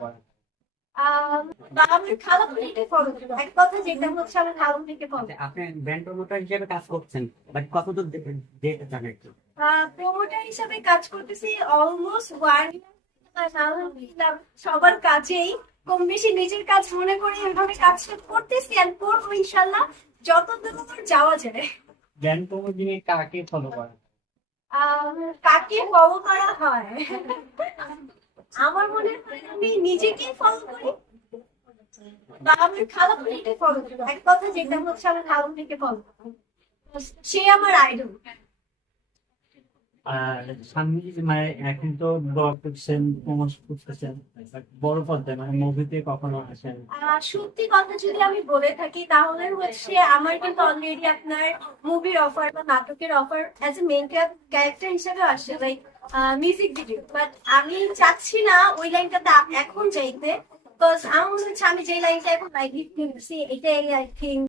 বা আমার খালামণিকে ফলো করি। এক কথা যেটা হচ্ছে আমার খালামণিকে ফলো। আচ্ছা, আপনি ব্র্যান্ড প্রমোটার হিসেবে কাজ করছেন, বাট কতদূর যেতে চান একটু? প্রমোটার হিসাবে কাজ করতেছি অলমোস্ট ওয়ান। আলহামদুলিল্লাহ সবার কাছেই কম বেশি নিজের কাজ মনে করে এভাবে কাজটা করতেছি আর করবো ইনশাল্লাহ যতদূর যাওয়া যায়। ব্র্যান্ড প্রমোটিং এ কাকে ফলো করেন? কাকে ফলো করা হয় আমার মনে হয় আমি নিজেকে ফলো করি বা আমার খালামণিকে ফলো করি। এক কথা যেটা হচ্ছে আমার খালামণিকে ফলো করি। সে আমার আইডল। আর সামনে মানে এখন তো ব্লগ করছেন, প্রমোশন করতেছেন, but বড় পর্দায় মানে মুভিতে কখনো আসেন? সত্যি কথা যদি আমি বলে থাকি তাহলে হচ্ছে আমার কিন্তু অলরেডি আপনার মুভির অফার বা নাটকের offer as a main character হিসেবে আসছে, লাইক মিউজিক ভিডিও। বাট আমি চাচ্ছি না ওই লাইনটাতে এখন যাইতে, বিকজ আমার মনে হচ্ছে আমি যে লাইনটা এখন লাইভ দিচ্ছি এটাই আই থিঙ্ক